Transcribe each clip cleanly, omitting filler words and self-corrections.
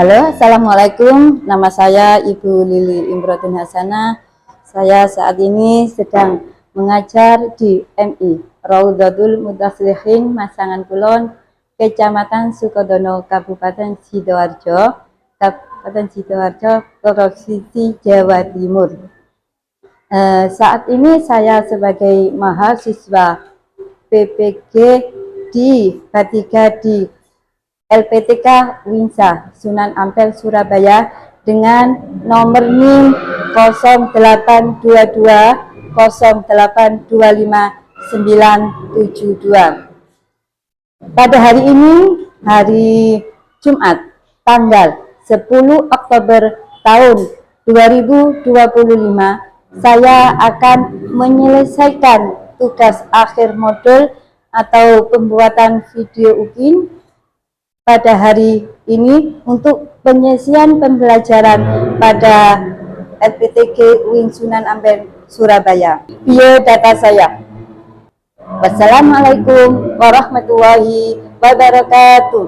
Halo, Assalamualaikum. Nama saya Ibu Lili Imrotin Hasanah. Saya saat ini sedang mengajar di MI Raudhatul Mutaslihin Masangan Kulon, Kecamatan Sukodono, Kabupaten Sidoarjo, Provinsi Jawa Timur. Saat ini saya sebagai mahasiswa PPG di K3 di LPTK Winsa Sunan Ampel Surabaya dengan nomor NIM 08220825 972. Pada hari ini, hari Jumat, tanggal 10 Oktober tahun 2025, saya akan menyelesaikan tugas akhir modul atau pembuatan video UKIN pada hari ini untuk pengisian pembelajaran pada LPTK Win Sunan Ampel Surabaya. Biodata saya. Wassalamualaikum warahmatullahi wabarakatuh.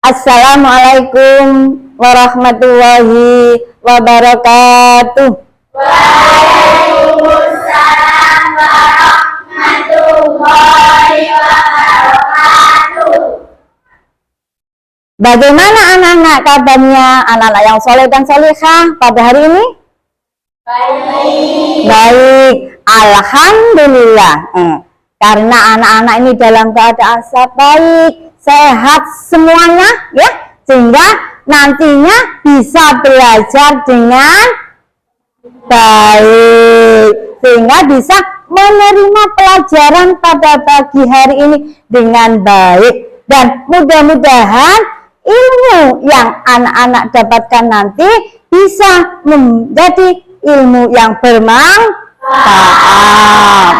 Assalamualaikum warahmatullahi wabarakatuh. Waalaikumsalam warahmatullahi wabarakatuh. Bagaimana anak-anak kabarnya, anak-anak yang soleh dan solehah pada hari ini? Baik, alhamdulillah. Karena anak-anak ini dalam keadaan baik, sehat semuanya, ya, sehingga nantinya bisa belajar dengan baik, sehingga bisa menerima pelajaran pada pagi hari ini dengan baik, dan mudah-mudahan ilmu yang anak-anak dapatkan nanti bisa menjadi ilmu yang bermanfaat.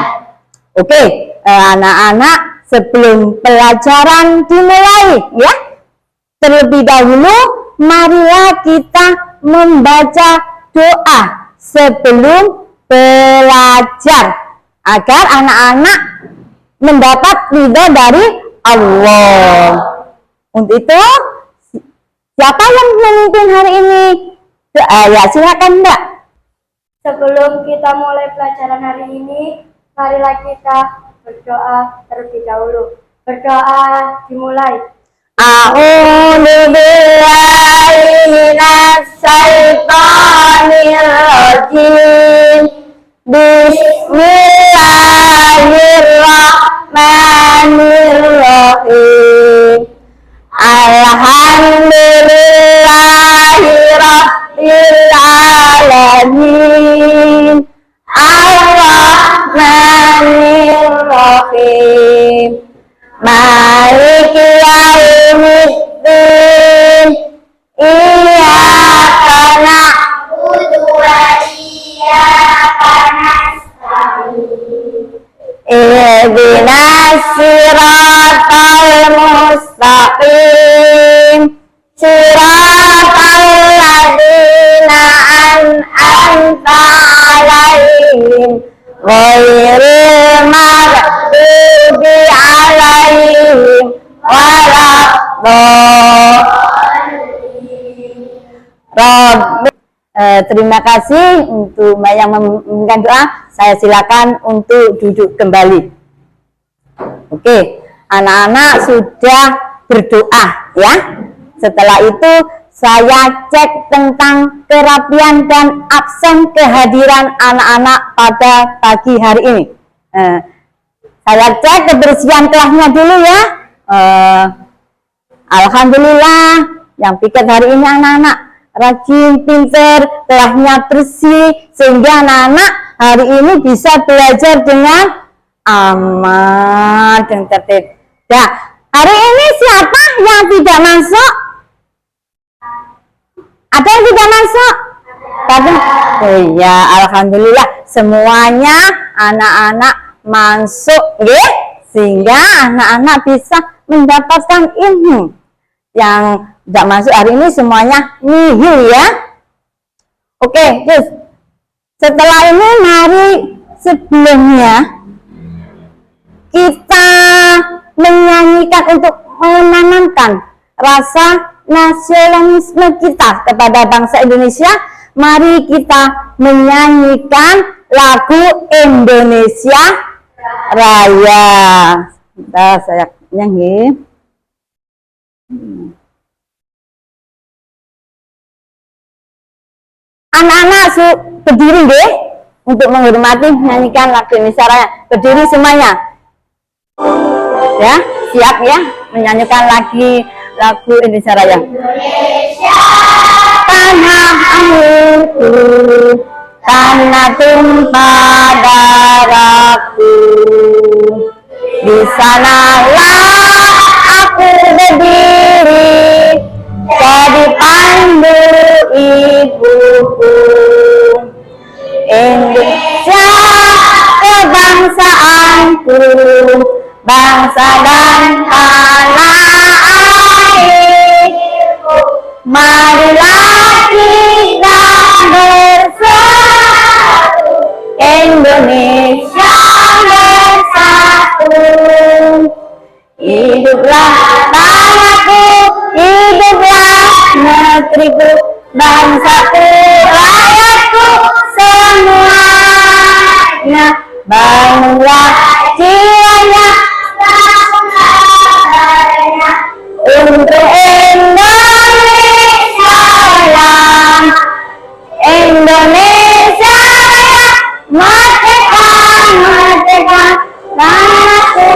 Oke, anak-anak, sebelum pelajaran dimulai, ya, terlebih dahulu marilah kita membaca doa sebelum belajar agar anak-anak mendapat ridha dari Allah. Untuk itu, siapa yang memimpin hari ini? Ya, silakan Mbak. Sebelum kita mulai pelajaran hari ini, marilah kita berdoa terlebih dahulu. Berdoa dimulai. A'udzu billahi minasy syaithanir rajim. Bismillahirrahmanirrahim. Alhamdulillahirabbil alamin. Ar-Rahmanir-Rahim. Maliki yaumiddin. Iyyaka na'budu wa iyyaka nasta'in. Ihdinas siratal mustaqim. Siratal ladzina an'amta 'alaihim ghairil maghdubi 'alaihim waladdallin. Terima kasih untuk yang memberikan doa. Saya silakan untuk duduk kembali. Oke, anak-anak sudah berdoa, ya. Setelah itu saya cek tentang kerapian dan absen kehadiran anak-anak pada pagi hari ini. Saya cek kebersihan kelasnya dulu, ya. Alhamdulillah, yang piket hari ini anak-anak rajin, pinter, kelasnya bersih, sehingga anak-anak hari ini bisa belajar dengan aman dan tertib. Nah, hari ini siapa yang tidak masuk? Ada yang tidak masuk? Oh iya, alhamdulillah semuanya anak-anak masuk, ya, sehingga anak-anak bisa mendapatkan ilmu. Yang tidak masuk hari ini semuanya nihil, ya. Oke, terus setelah ini mari sebelumnya kita menyanyikan untuk menanamkan rasa nasionalisme kita kepada bangsa Indonesia. Mari kita menyanyikan lagu Indonesia Raya. Bentar, saya nyanyi. Anak-anak berdiri deh untuk menghormati menyanyikan lagu Indonesia Raya. Berdiri semuanya. Ya, siap ya menyanyikan lagi lagu Indonesia Raya. Indonesia Tanah airku, tanah tumpah darahku, di sanalah aku berdiri, jadi pandu ibuku. Indonesia kebangsaanku, bangsa dan tanah airku. Marilah kita bersatu, Indonesia bersatu. Hiduplah tanahku, hiduplah negeriku, bangsaku, rakyatku semuanya. Bangunlah jiwanya untuk Indonesia Raya. Indonesia Raya, merdeka, merdeka, tanahku,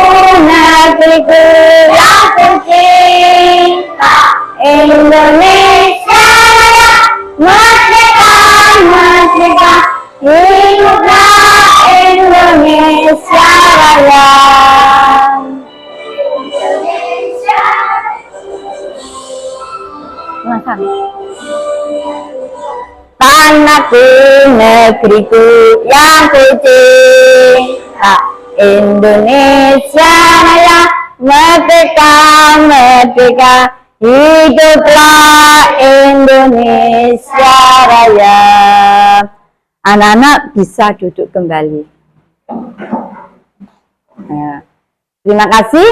negeriku yang tercinta. Indonesia Raya, merdeka, merdeka, hiduplah Indonesia Raya. Tanahku, negeriku yang kucinta. Indonesia Raya, merdeka, merdeka, hiduplah Indonesia Raya. Anak-anak bisa duduk kembali. Terima kasih,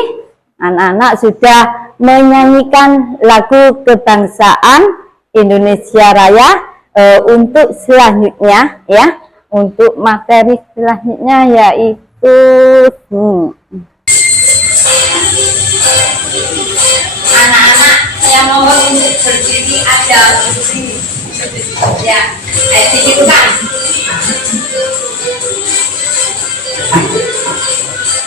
anak-anak sudah menyanyikan lagu kebangsaan Indonesia Raya. Untuk selanjutnya ya, untuk materi selanjutnya yaitu anak-anak, saya mohon untuk berdiri ada berdiri ya, didirikan.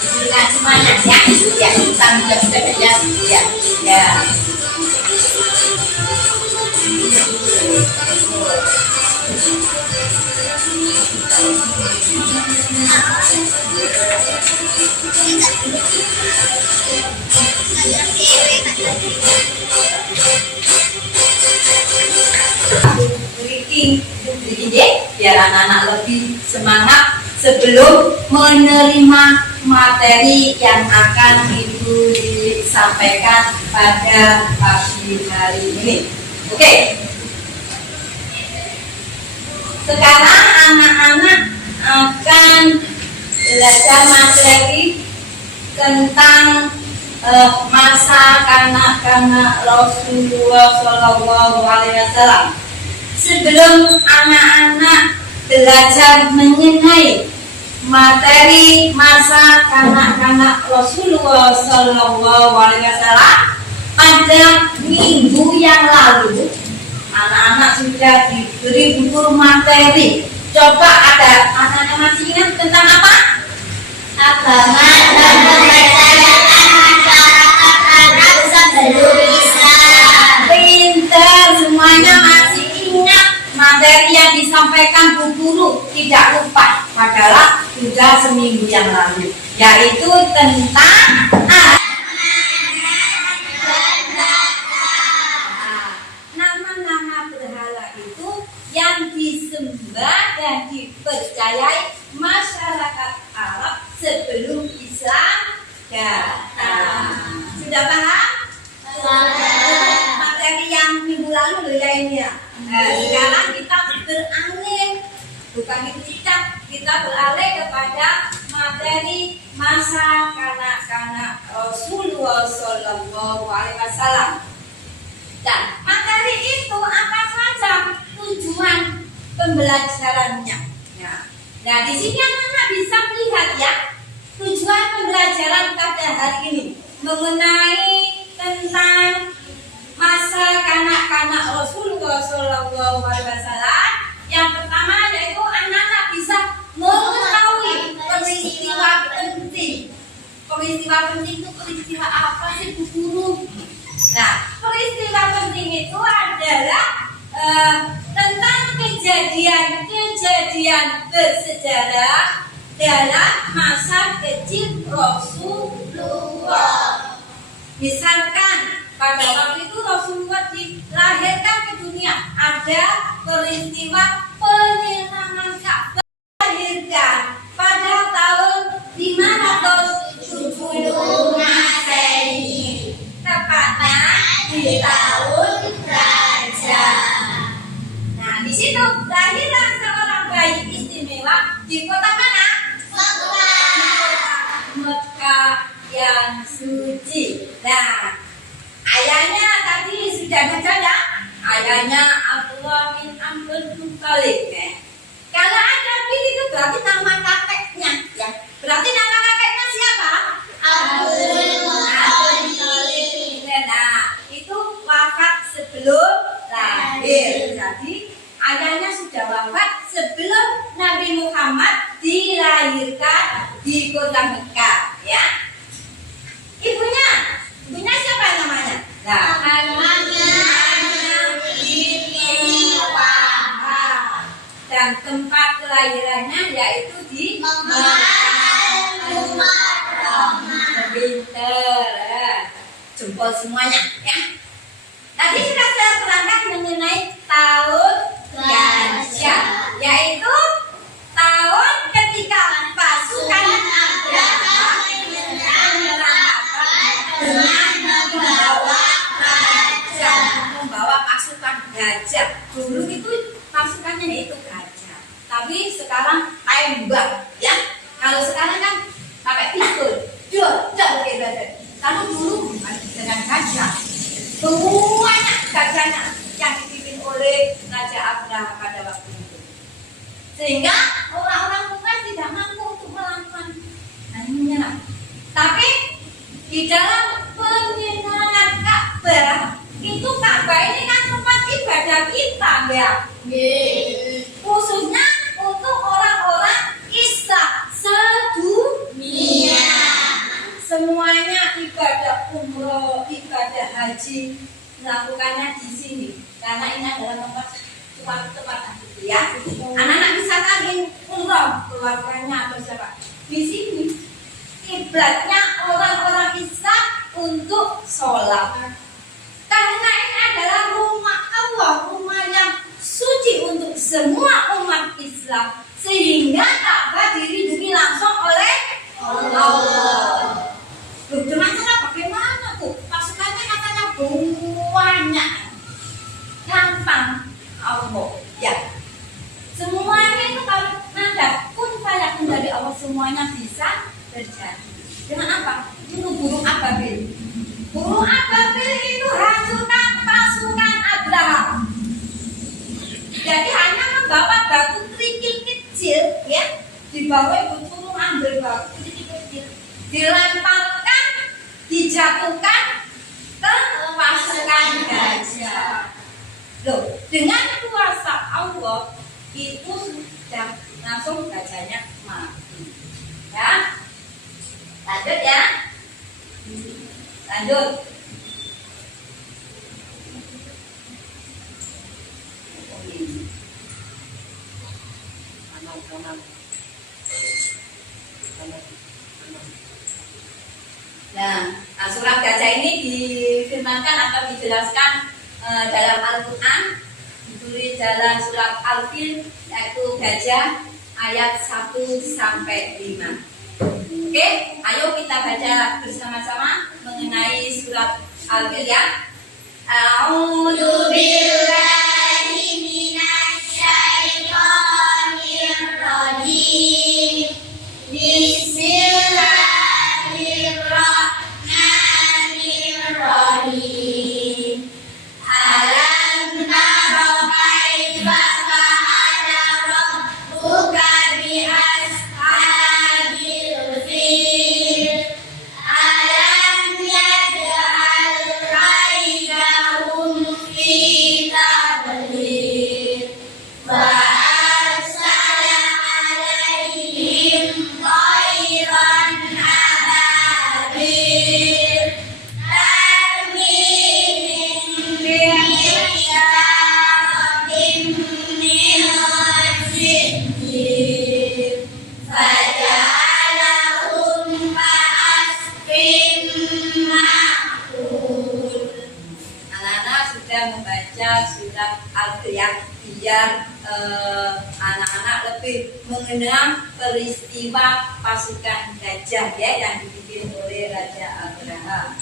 Didirikan semuanya ya, ya, tanggung jawab ya, ya. Biar anak-anak lebih semangat sebelum menerima materi yang akan Ibu disampaikan pada pagi hari ini. Oke. Sekarang anak-anak akan belajar materi tentang masa kanak-kanak Rasulullah Shallallahu Alaihi Wasallam. Sebelum anak-anak belajar mengenai materi masa kanak-kanak Rasulullah Shallallahu Alaihi Wasallam, pada minggu yang lalu anak-anak sudah diberi buku materi. Coba ada anak-anak masih ingat tentang apa? Agama dan kepercayaan masyarakat Arab sebelum Islam. Pintar, semuanya masih ingat materi yang disampaikan Bu Guru, tidak lupa, padahal sudah seminggu yang lalu, yaitu tentang nama-nama berhala itu yang disembah dan dipercayai masyarakat Arab sebelum Islam datang. Sudah paham? Materi yang minggu lalu loh ya ini ya. Sekarang kita beralih, bukan itu kita beralih kepada materi masa kanak-kanak Rasulullah Shallallahu Alaihi Wasallam. Dan materi itu apa saja tujuan pembelajarannya. Nah, di sini anak-anak bisa melihat ya tujuan pembelajaran pada hari ini mengenai tentang masa kanak-kanak Rasulullah SAW. Yang pertama yaitu anak-anak bisa mengetahui peristiwa penting. Peristiwa penting itu peristiwa apa sih, Bu Guru? Nah, peristiwa penting itu adalah tentang kejadian-kejadian bersejarah dalam masa kecil Rasulullah. Misalkan pada waktu itu Rasulullah dilahirkan ke dunia, ada peristiwa penyiraman Ka'bah, dilahirkan pada tahun 570 Masehi, tepatnya di tahun Raja. Nah, di situ lahirlah seorang bayi istimewa di kota mana? Mekah yang suci. Nah, ayahnya tadi sudah baca ya. Ayahnya Abdullah bin Amr bin Khalid. Kalau ada bin itu berarti nama kakeknya ya. Berarti nama kakeknya siapa? Abdullah bin Khalid. Nah, itu wafat sebelum lahir. Jadi ayahnya sudah wafat sebelum Nabi Muhammad dilahirkan di kota Mekah ya. Ibunya siapa namanya? Nah, namanya Binti Wahab. Dan tempat kelahirannya yaitu di Mekah. Pinter, jempol semuanya ya. Tadi sudah saya terangkan mengenai tahun gajah, yaitu tahun ketika pasukan Abraham membawa pasukan gajah. Dulu itu pasukannya itu gajah, tapi sekarang tembak ya. Kalau sekarang kan pakai pistol, dor gitu. Kalau dulu dengan gajah, semuanya gajahnya yang dipimpin oleh Raja Abraham pada waktu itu, sehingga orang-orang bukan tidak mampu untuk melakukan menyerang. Tapi di dalam penyerangan Ka'bah itu, Ka'bah ini kan tempat ibadah kita ya, khususnya untuk orang-orang Islam sedunia. Semuanya ibadah umroh, ibadah haji melakukannya di sini karena ini adalah tempat itu ya. Anak-anak misalkan ingin umroh keluarganya atau siapa di sini, kiblatnya orang-orang Islam untuk sholat. Karena ini adalah rumah Allah, rumah yang suci untuk semua umat Islam, sehingga Ka'bah dilindungi langsung oleh Allah. Dengan cara bagaimana tuh? Pasukannya katanya banyak, gampang Allah ya. Semuanya itu kalau nada pun kayak dari Allah semuanya bisa terjadi. Dengan apa? Itu burung ababil. Burung ababil itu hancurkan pasukan Abraham. Jadi hanya membawa batu kerikil kecil ya, dibawa ibu turun ambil batu kecil, dilemparkan, dijatuhkan ke pasukan gajah. Loh, dengan kuasa Allah itu sudah langsung gajahnya mati. Ya, lanjut ya. Lanjut. Nah, surat gajah ini difirmankan atau dijelaskan dalam Al-Quran, ditulis dalam surat Al-Fil, yaitu gajah ayat 1 sampai 5. Oke, ayo kita baca bersama-sama mengenai surat Al-Fil ya. A'udzu billahi minasy syaithanir rajim. Bismillahirrahmanirrahim. biar anak-anak lebih mengenal peristiwa pasukan gajah ya yang dibikin oleh Raja Abraham.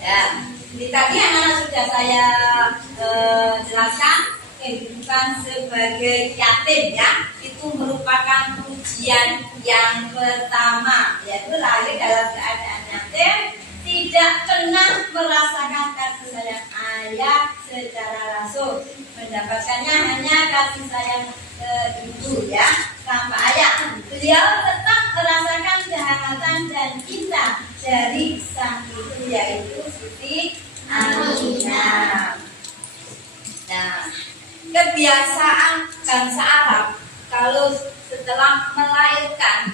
Ya, ini tadi anak-anak sudah saya jelaskan kehidupan sebagai yatim ya, itu merupakan ujian yang pertama, yaitu lahir dalam keadaan yatim, tidak pernah merasakan kasih sayang ayah secara langsung, mendapatkannya hanya kasih sayang ibu ya, tanpa ayah. Beliau tetap merasakan kehangatan dan cinta dari sang ibu, yaitu Siti Aminah. Nah, kebiasaan bangsa Arab kalau setelah melahirkan,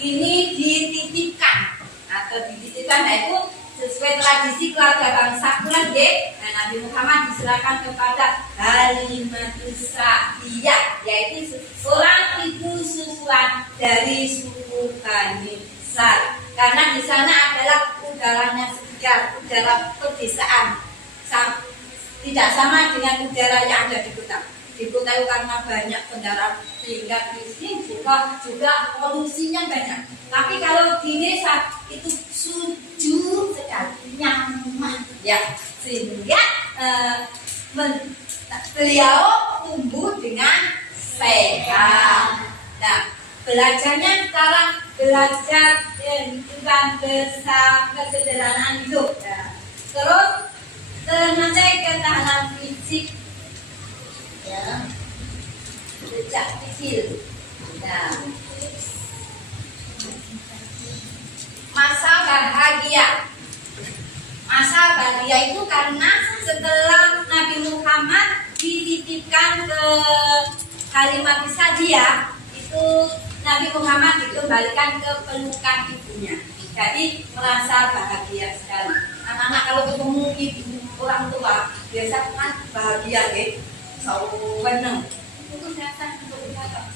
ini dititipkan atau dititipkan, yaitu sesuai tradisi keluarga bangsa Quraisy, dan Nabi Muhammad diserahkan kepada Halimatus Sa'diyah, yaitu seorang ibu susuan dari suku Bani Sa'd, karena di sana adalah udaranya segar, udara pedesaan, tidak sama dengan udara yang ada di kota. Di kota itu karena banyak kendaraan sehingga di sini juga polusinya banyak. Tapi kalau di desa itu sejuk sekali, nyaman ya, sehingga beliau tumbuh dengan sehat. Nah, belajarnya sekarang belajar kehidupan kesederhanaan hidup. Ya. Terus mengenai ketahanan fisik ya, sejak kecil. Nah, masa bahagia itu karena setelah Nabi Muhammad dititipkan ke Halimatus Sa'diyah, itu Nabi Muhammad dikembalikan ke pelukan ibunya. Jadi merasa bahagia sekali. Anak-anak kalau ketemu ibu orang tua biasa kan bahagia deh, saweneng. Itu biasa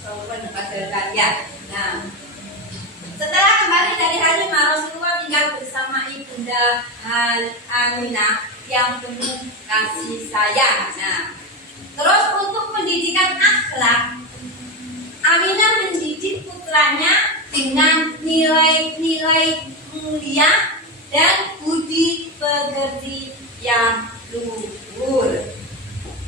saweneng pada bahagia. Nah, setelah kembali dari Halimah, Rasulullah tinggal bersama ibunda Aminah yang penuh kasih sayang. Nah, terus untuk pendidikan akhlak, Aminah mendidik putranya dengan nilai-nilai mulia dan budi pekerti yang luhur.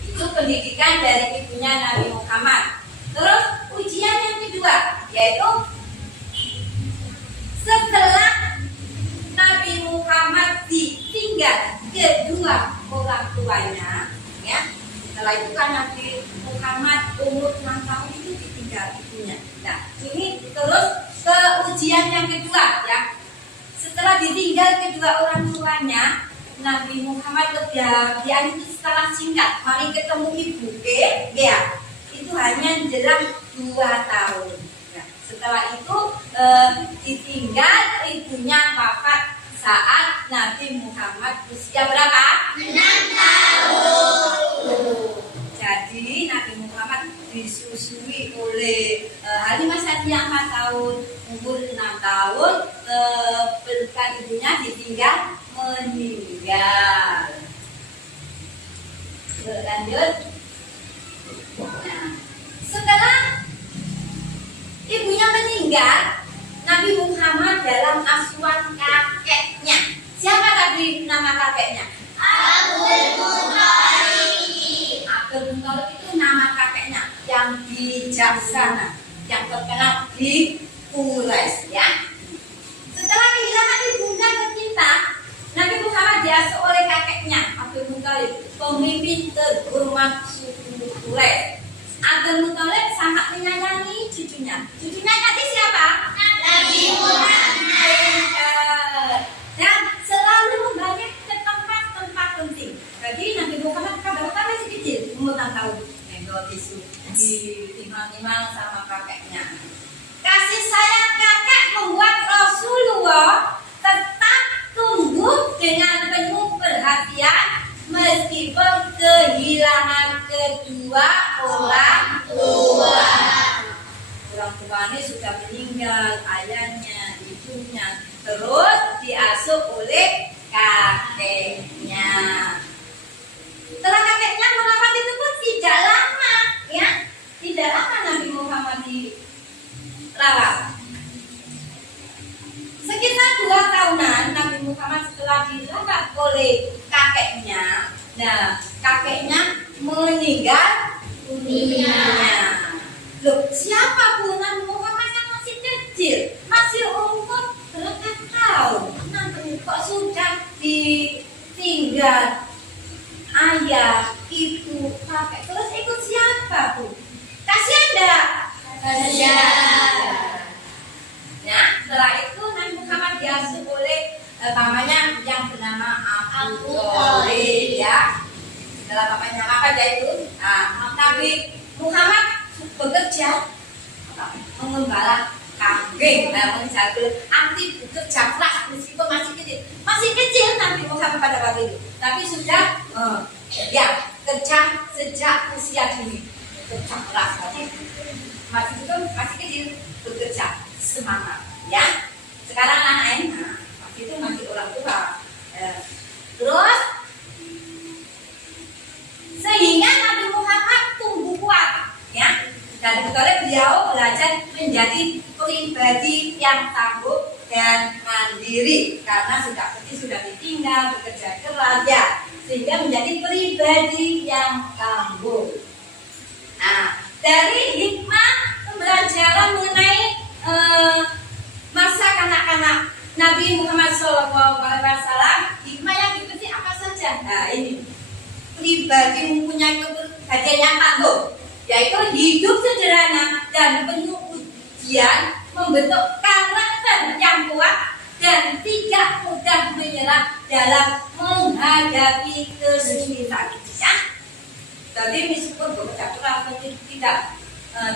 Itu pendidikan dari ibunya Nabi Muhammad. Terus ujian yang kedua, yaitu setelah Nabi Muhammad ditinggal kedua orang tuanya, ya. Setelah itu kan Nabi Muhammad umur 6 tahun itu ditinggal ibunya. Nah, ini terus ke ujian yang kedua, ya. Setelah ditinggal kedua orang tuanya, Nabi Muhammad kebahagiaan itu setelah singkat, mari ketemu ibu, ya. Itu hanya jelang 2 tahun. Nah, setelah itu ditinggal ibunya wafat saat Nabi Muhammad usia berapa? 6 tahun. Jadi Nabi Muhammad disusui oleh Halimah Sa'diyah 4 tahun, umur 6 tahun, pelukan ibunya ditinggal meninggal. Lanjut. Nah, setelah ibunya meninggal, Nabi Muhammad dalam asuhan kakeknya. Siapa tadi nama kakeknya? Abdul Muthalib. Abdul Muthalib itu nama kakeknya yang bijaksana, yang terkenal di Quraisy, ya. Setelah kehilangan ibunda tercinta, Nabi Muhammad diasuh oleh kakeknya Abdul Muthalib, pemimpin terhormat suku Quraisy. Abdul Muthalib sangat menyayangi cucunya. Cucunya tadi siapa? Nabi Muhammad. Dan selalu membawa ke tempat-tempat penting. Jadi Nabi Muhammad pada waktu masih kecil, umur 6 tahun, ditimang-timang sama kakeknya. Kasih sayang kakek membuat Rasulullah tetap tumbuh dengan penuh perhatian meskipun kehilangan kedua orang tua. Orang tuanya sudah meninggal, ayahnya, ibunya, terus diasuh oleh kakeknya. Setelah kakeknya merawat itu tidak lama, ya, tidak lama Nabi Muhammad dirawat. Sekitar 2 tahunan Nabi Muhammad setelah dirawat oleh kakeknya. Nah, kakeknya meninggal dunia. Loh, siapa pun Nabi Muhammad kan masih kecil, masih umur berapa tahun? Nabi kok sudah ditinggal ayah, ibu, kakek, terus ikut siapa bu? Kasihan enggak? Kasihan. Ya, setelah itu Nabi Muhammad diasuh oleh pamannya yang bernama Abu Thalib, ya. Setelah papanya apa itu? Nah, Nabi Muhammad bekerja mengembala kambing, menjaga aktif bekerja keras meskipun masih kecil Nabi Muhammad pada waktu itu, tapi sudah ya kerja sejak usia dini, kerja keras masih kecil bekerja semangat, ya. Sekarang anak-anak waktu itu masih orang tua, terus sehingga Nabi Muhammad tumbuh kuat, ya. Dan kemudian beliau belajar menjadi pribadi yang tangguh dan mandiri karena sudah ditinggal bekerja keras, ya, sehingga menjadi pribadi yang tangguh. Nah, dari hikmah pembelajaran mengenai masa kanak-kanak Nabi Muhammad SAW, hikmah yang dipetik apa saja? Nah, ini pribadi mempunyai kepribadian yang tangguh, yaitu hidup sederhana dan penuh ujian, membentuk karakter yang kuat dan tidak mudah menyerah dalam menghadapi kesulitan. Ya, jadi meskipun bekerja keras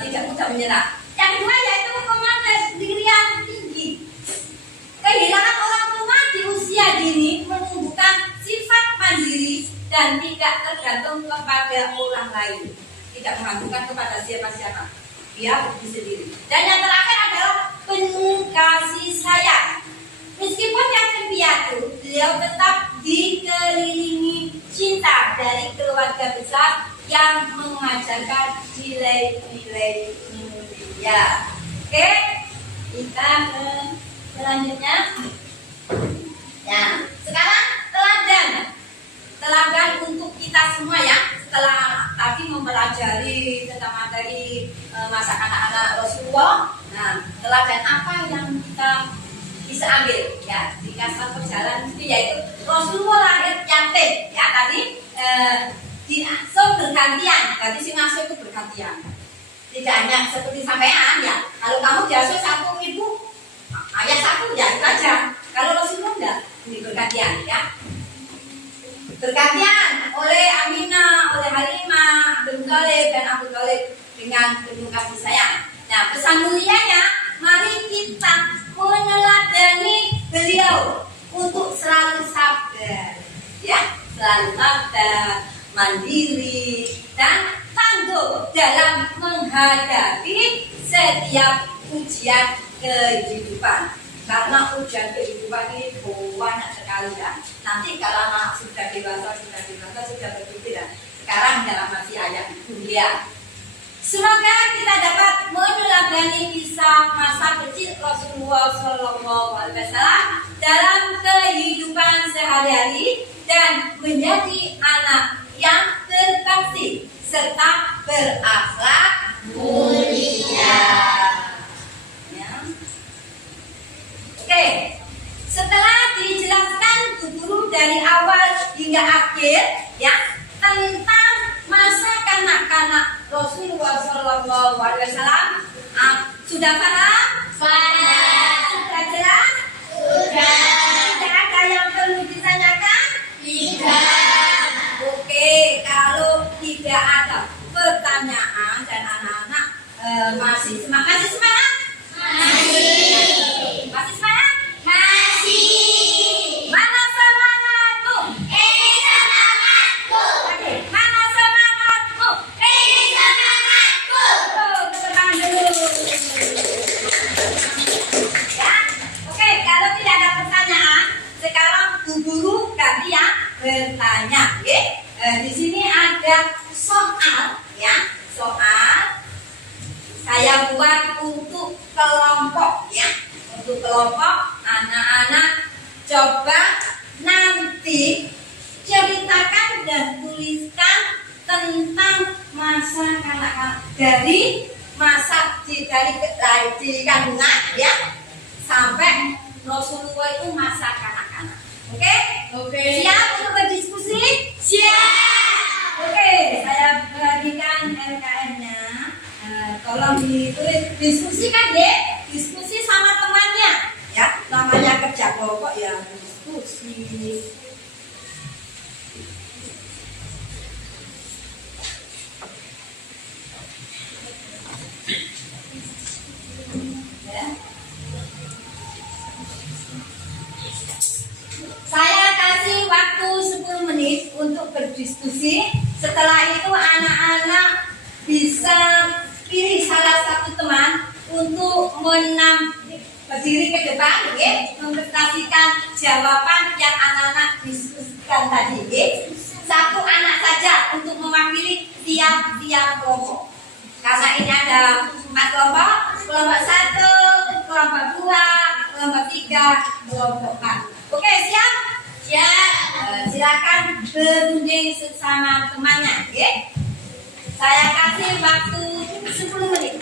tidak mudah menyerah. Yang kedua yaitu kemandirian tinggi. Kehilangan orang tua di usia dini menumbuhkan sifat mandiri dan tidak tergantung kepada orang lain. Tidak menggantungkan kepada siapa-siapa, dia berdiri sendiri. Dan yang terakhir adalah penuh kasih sayang. Meskipun yatim piatu, beliau tetap dikelilingi cinta dari keluarga besar yang mengajarkan nilai-nilai mulia. Oke, kita ke selanjutnya. Ya, sekarang teladan untuk kita semua, ya. Setelah tadi mempelajari tentang materi masa anak-anak Rasulullah, nah teladan apa yang kita bisa ambil, ya, di kasar perjalanan itu, yaitu Rasulullah lahir yatim, ya, tadi diasuh bergantian, tadi si ngasuh itu bergantian, tidak hanya seperti sampean, ya. Kalau kamu diasuh satu ibu, ayah satu, ya itu aja. Kalau Rasulullah enggak, ini bergantian, ya. Bergantian oleh Aminah, oleh Halimah, Abdul Muthalib dan Abu Thalib dengan penuh kasih sayang. Nah, pesan mulianya, mari kita meneladani beliau untuk selalu sabar, ya, selalu sabar, mandiri dan tangguh dalam menghadapi setiap ujian kehidupan. Karena ujian kehidupan ini banyak sekali, ya. Nanti kalau anak sudah dewasa sudah berpikir, ya. Sekarang dalam masih ayat kuliah. Semoga kita dapat meneladani kisah masa kecil Rasulullah SAW dalam kehidupan sehari-hari dan menjadi anak yang berbakti serta berakhlak mulia. Oke, setelah dijelaskan guru dari awal hingga akhir, ya, tentang masa kanak-kanak Rasulullah SAW, sudah paham? Sudah jelas? Sudah. Tidak ada yang perlu ditanyakan? Tidak. Oke, kalau tidak ada pertanyaan dan anak-anak masih semangat? Masih semangat? Masih semangat? Masih. Mana semangatmu? Ini semangatku. Oke, mana semangatmu? Ini semangatku. Tepuk tangan dulu. Ya, oke. Kalau tidak ada pertanyaan, sekarang Bu Guru ganti yang bertanya. Oke? Di sini ada soal saya buat untuk kelompok ya. Untuk kelompok anak-anak coba nanti ceritakan dan tuliskan tentang masa kanak-kanak dari masa dari kandungan ya sampai Rasulullah itu masa kanak-kanak. Oke? Oke. Siap untuk berdiskusi? Siap. Oke, saya bagikan LKM-nya. Tolong ditulis, diskusikan deh, diskusi sama temannya ya. Namanya kerja kelompok ya diskusi. Ya. Saya kasih waktu 10 menit untuk berdiskusi. Setelah itu anak-anak bisa pilih salah satu teman untuk berdiri ke depan, mempresentasikan jawaban yang anak-anak diskusikan tadi. Satu anak saja untuk mewakili tiap-tiap kelompok. Karena ini ada 4 kelompok, kelompok 1, kelompok 2, kelompok 3, kelompok 4. Oke, siap? Siap. Silakan berunding sesama temannya, oke? Saya kasih waktu 10 menit.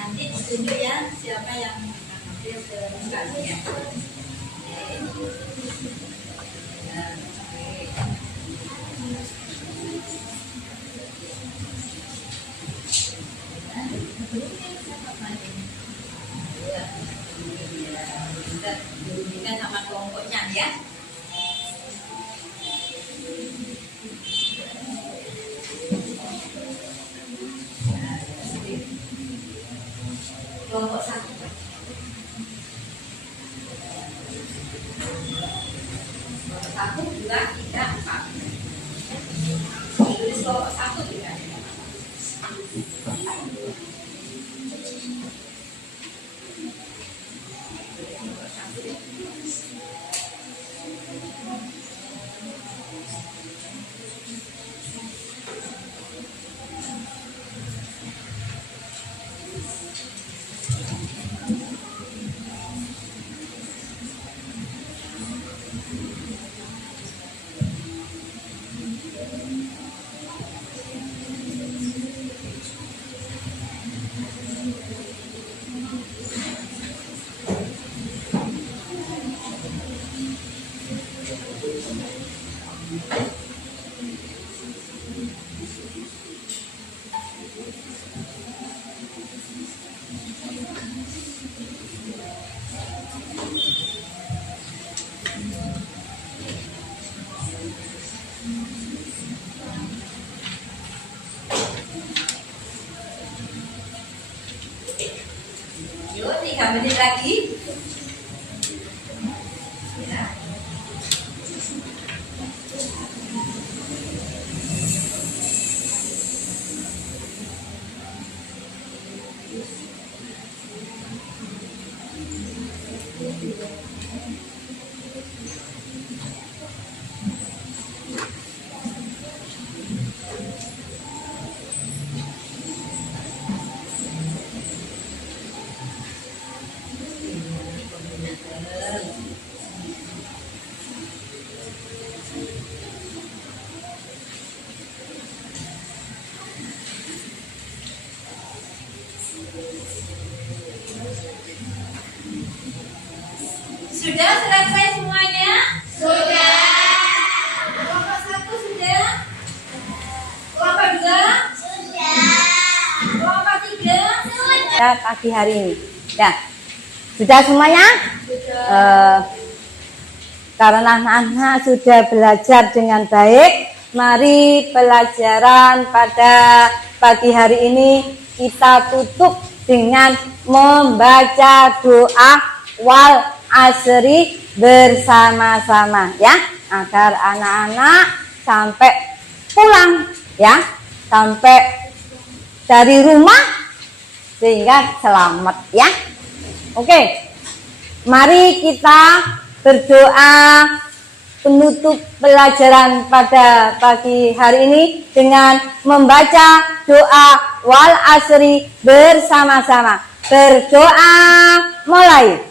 Nanti tunjuk ya siapa yang ambil ke ya. Kita sama kelompoknya ya. Kelompok 1. Kelompok 1, 2, 3, 4. Tulis kelompok 1 juga. 3 menit lagi. Ya. Sudah selesai semuanya? Sudah. Kelompok 1 sudah? Kelompok 2? Sudah. Kelompok 3? Sudah. Ya, pagi hari ini. Ya, sudah semuanya? Sudah. Karena anak-anak sudah belajar dengan baik, mari pelajaran pada pagi hari ini kita tutup dengan membaca doa wal asri bersama-sama ya, agar anak-anak sampai pulang ya, sampai dari rumah sehingga selamat ya. Oke, mari kita berdoa penutup pelajaran pada pagi hari ini dengan membaca doa wal asri bersama-sama. Berdoa mulai.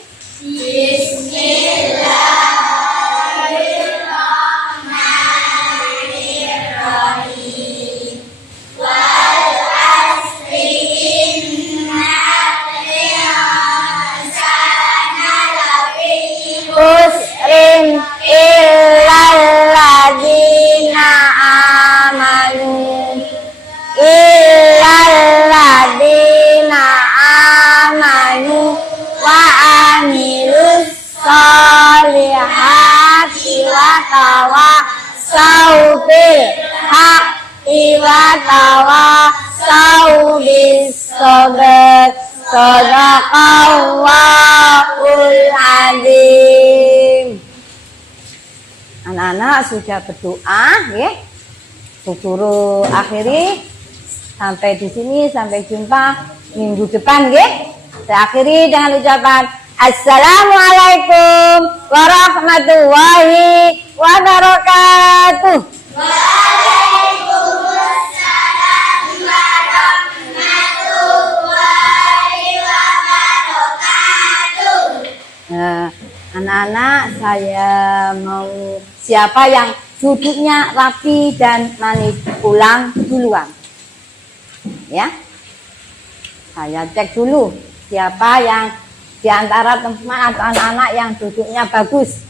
Usrin illalladzina amanu illalladzina amanu wa amilus solihati wa tawassaw bil haqqi wa tawassaw bis sabr. Shadaqallahul azim. Anak-anak sudah berdoa ya. Guru akhiri sampai di sini, sampai jumpa minggu depan ya. Saya akhiri dengan ucapan Assalamualaikum warahmatullahi wabarakatuh. Anak-anak, saya mau siapa yang duduknya rapi dan manis pulang duluan ya. Saya cek dulu siapa yang di antara teman atau anak-anak yang duduknya bagus.